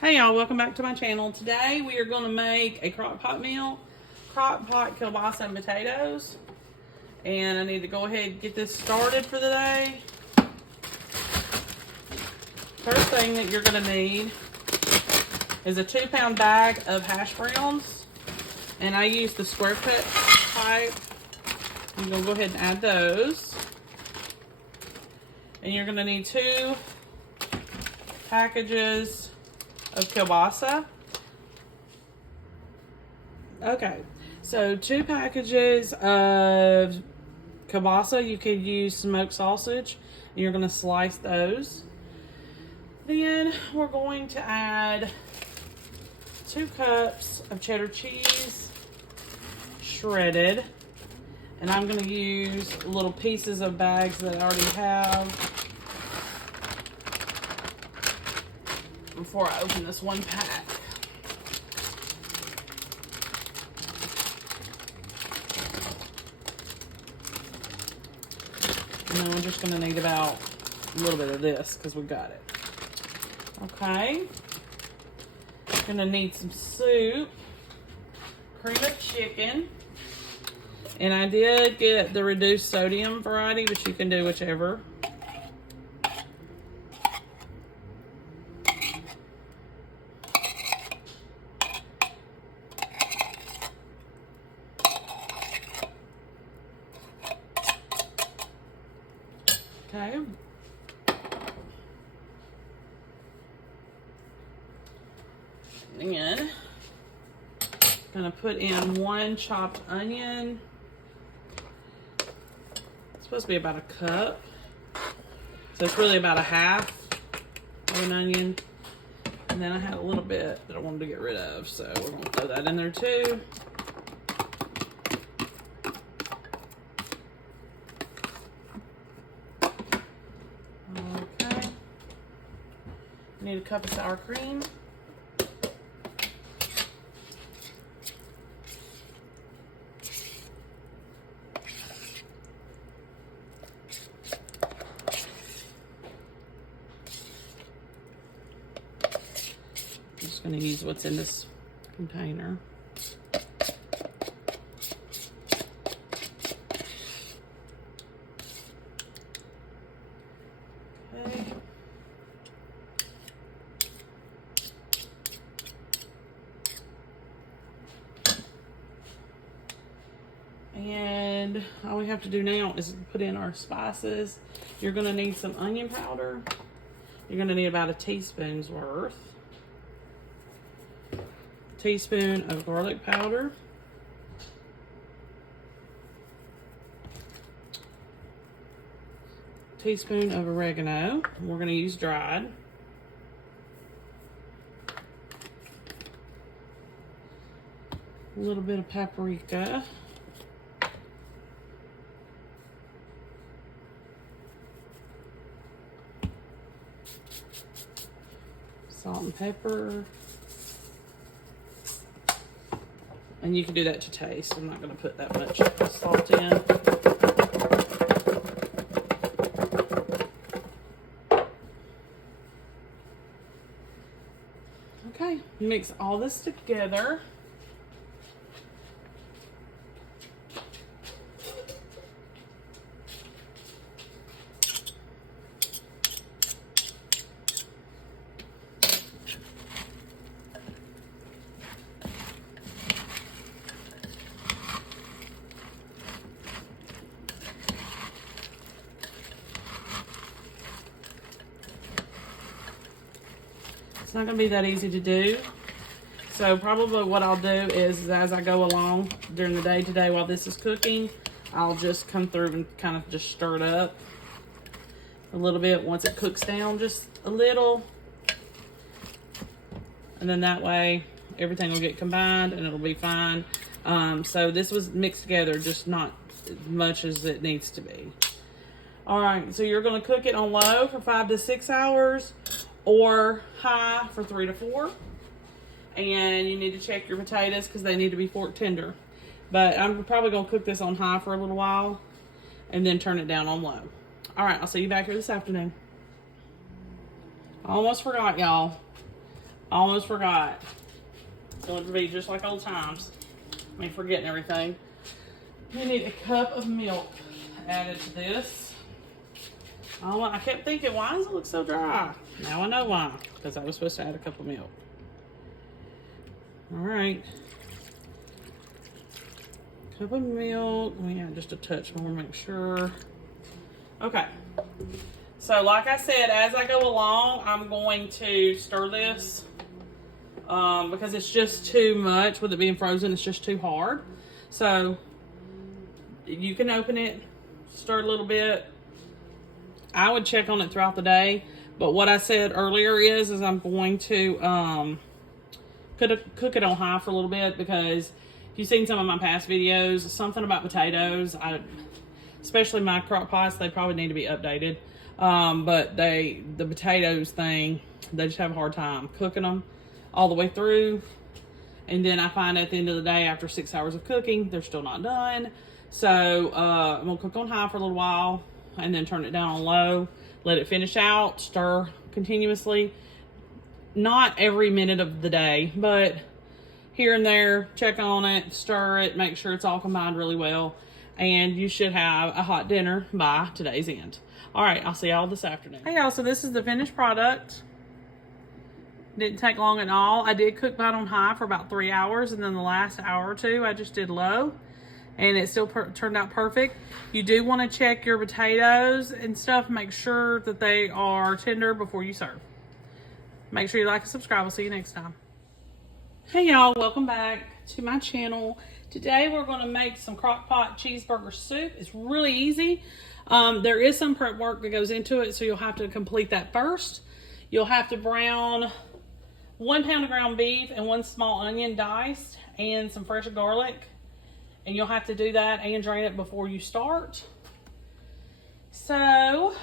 Hey y'all, welcome back to my channel. Today we are going to make a crock pot meal, crock pot kielbasa and potatoes. And I need to go ahead and get this started for the day. First thing that you're going to need is a 2-pound bag of hash browns. And I use the square cut type. I'm going to go ahead and add those. And you're going to need 2 packages of kielbasa. Okay, so 2 packages of kielbasa. You could use smoked sausage. And you're going to slice those. Then we're going to add 2 cups of cheddar cheese, shredded. And I'm going to use little pieces of bags that I already have before I open this one pack. And then we're just going to need about a little bit of this because we got it. Okay. Going to need some soup, cream of chicken. And I did get the reduced sodium variety, but you can do whichever. Okay. And gonna put in 1 chopped onion. It's supposed to be about a cup. So it's really about a half of an onion. And then I had a little bit that I wanted to get rid of, so we're gonna throw that in there too. Okay. Need a cup of sour cream. I'm just going to use what's in this container. Okay. And all we have to do now is put in our spices. You're going to need some onion powder. You're going to need about a teaspoon's worth. Teaspoon of garlic powder, teaspoon of oregano. We're going to use dried. A little bit of paprika. Salt and pepper. And you can do that to taste. I'm not going to put that much salt in. Okay, mix all this together. It's not going to be that easy to do. So probably what I'll do is as I go along during the day today while this is cooking, I'll just come through and kind of just stir it up a little bit once it cooks down just a little. And then that way everything will get combined and it'll be fine. So this was mixed together, just not as much as it needs to be. All right, so you're going to cook it on low for 5 to 6 hours. Or high for 3 to 4. And you need to check your potatoes because they need to be fork tender. But I'm probably going to cook this on high for a little while and then turn it down on low. All right, I'll see you back here this afternoon. I almost forgot, y'all. Almost forgot. It's going to be just like old times. Me forgetting everything. You need a cup of milk added to this. Oh, I kept thinking, why does it look so dry? Now I know why. Because I was supposed to add a cup of milk. All right. Cup of milk. Let me add just a touch more, make sure. Okay. So like I said, as I go along, I'm going to stir this because it's just too much. With it being frozen, it's just too hard. So you can open it, stir a little bit. I would check on it throughout the day. But what I said earlier is I'm going to cook it on high for a little bit, because if you've seen some of my past videos, something about potatoes, especially my crock pots, they probably need to be updated. But the potatoes thing, they just have a hard time cooking them all the way through. And then I find at the end of the day, after 6 hours of cooking, they're still not done. So I'm gonna cook on high for a little while and then turn it down on low, let it finish out, stir continuously. Not every minute of the day, but here and there, check on it, stir it, make sure it's all combined really well. And you should have a hot dinner by today's end. All right, I'll see y'all this afternoon. Hey y'all, so this is the finished product. Didn't take long at all. I did cook mine on high for about 3 hours, and then the last hour or two, I just did low, and it still turned out perfect. You do want to check your potatoes and stuff, make sure that they are tender before you serve. Make sure you like and subscribe. I'll see you next time. Hey y'all, welcome back to my channel. Today we're going to make some crock pot cheeseburger soup. It's really easy. There is some prep work that goes into it, so you'll have to complete that first. You'll have to brown 1 pound of ground beef and 1 small onion diced and some fresh garlic. And you'll have to do that and drain it before you start. So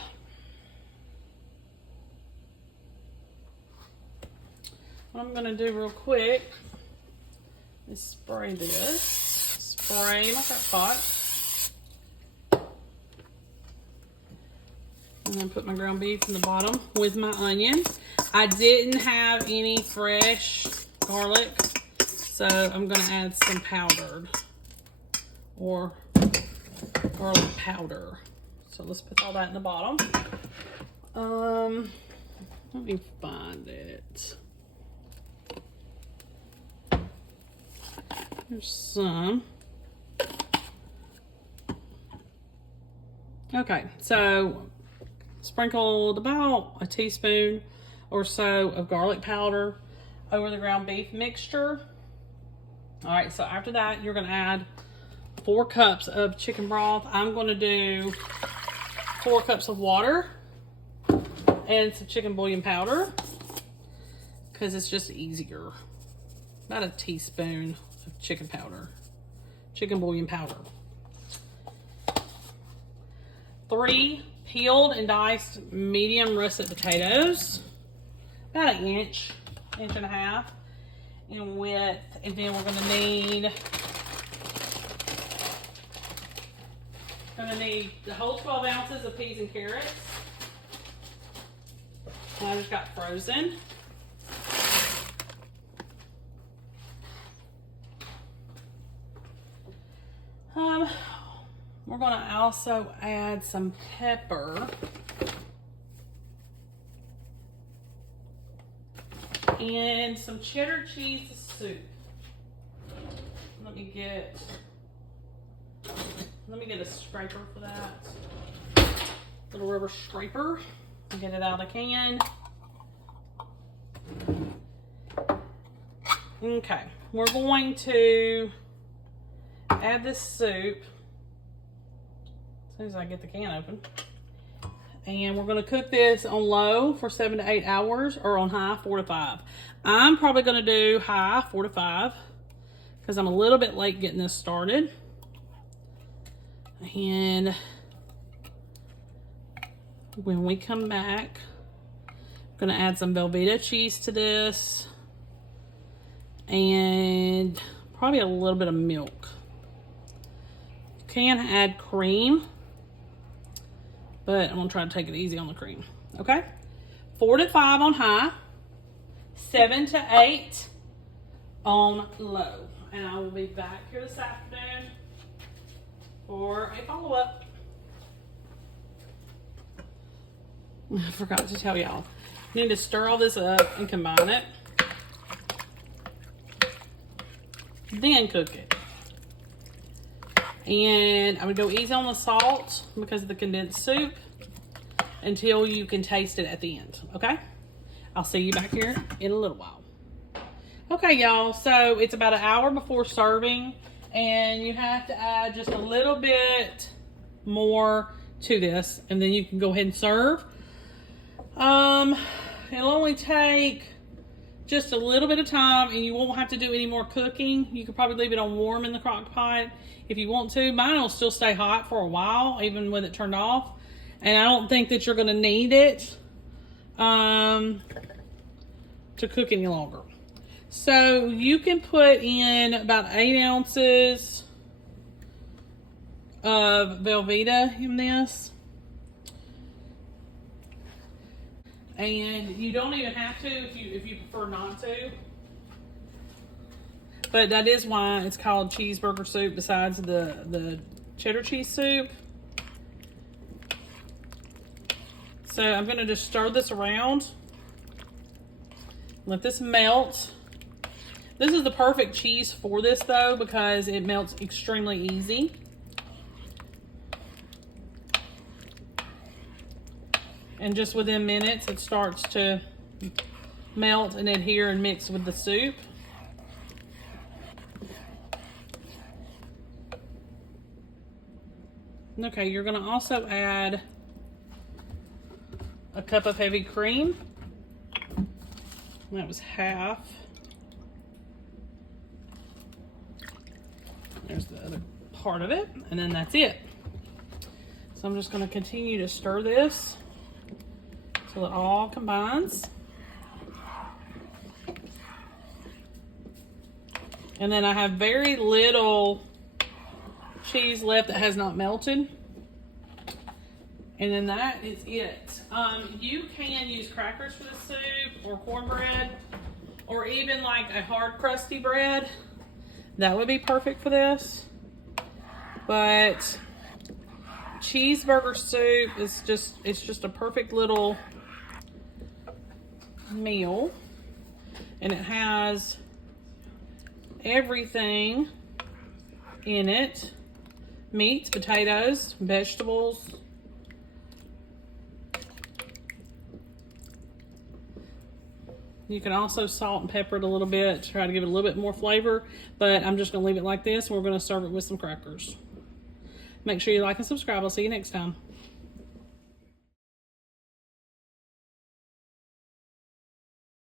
what I'm gonna do real quick is spray this. Spray my crock pot. And then put my ground beef in the bottom with my onion. I didn't have any fresh garlic, so I'm gonna add some powdered or garlic powder. So let's put all that in the bottom. Let me find it. There's some. Okay, so sprinkled about a teaspoon or so of garlic powder over the ground beef mixture. All right, so after that, you're gonna add 4 cups of chicken broth. I'm gonna do 4 cups of water and some chicken bouillon powder because it's just easier. About a teaspoon of chicken bouillon powder. 3 peeled and diced medium russet potatoes, about an inch and a half in width. And then we're gonna need the whole 12 ounces of peas and carrots. And I just got frozen. We're gonna also add some pepper and some cheddar cheese soup. Let me get a scraper for that. Little rubber scraper. Get it out of the can. Okay, we're going to add this soup as soon as I get the can open. And we're going to cook this on low for 7 to 8 hours, or on high 4 to 5. I'm probably going to do high 4 to 5 because I'm a little bit late getting this started. And when we come back, I'm going to add some Velveeta cheese to this and probably a little bit of milk. You can add cream, but I'm going to try to take it easy on the cream. Okay? 4 to 5 on high, 7 to 8 on low. And I will be back here this afternoon for a follow-up. I forgot to tell y'all. You need to stir all this up and combine it. Then cook it. And I would go easy on the salt because of the condensed soup until you can taste it at the end, okay? I'll see you back here in a little while. Okay, y'all, so it's about an hour before serving, and you have to add just a little bit more to this, and then you can go ahead and serve. It'll only take just a little bit of time, and you won't have to do any more cooking. You could probably leave it on warm in the crock pot if you want to. Mine will still stay hot for a while, even with it turned off, and I don't think that you're going to need it to cook any longer. So you can put in about 8 ounces of Velveeta in this. And you don't even have to if you prefer not to. But that is why it's called cheeseburger soup besides the cheddar cheese soup. So I'm going to just stir this around. Let this melt. This is the perfect cheese for this though because it melts extremely easy. And just within minutes it starts to melt and adhere and mix with the soup. Okay, you're going to also add a cup of heavy cream. That was half. There's the other part of it, and then that's it. So I'm just going to continue to stir this till it all combines. And then I have very little cheese left that has not melted. And then that is it. You can use crackers for the soup or cornbread or even like a hard crusty bread. That would be perfect for this. But cheeseburger soup is just a perfect little meal. And it has everything in it. Meat, potatoes, vegetables. You can also salt and pepper it a little bit to try to give it a little bit more flavor, but I'm just going to leave it like this and we're going to serve it with some crackers. Make sure you like and subscribe. I'll see you next time.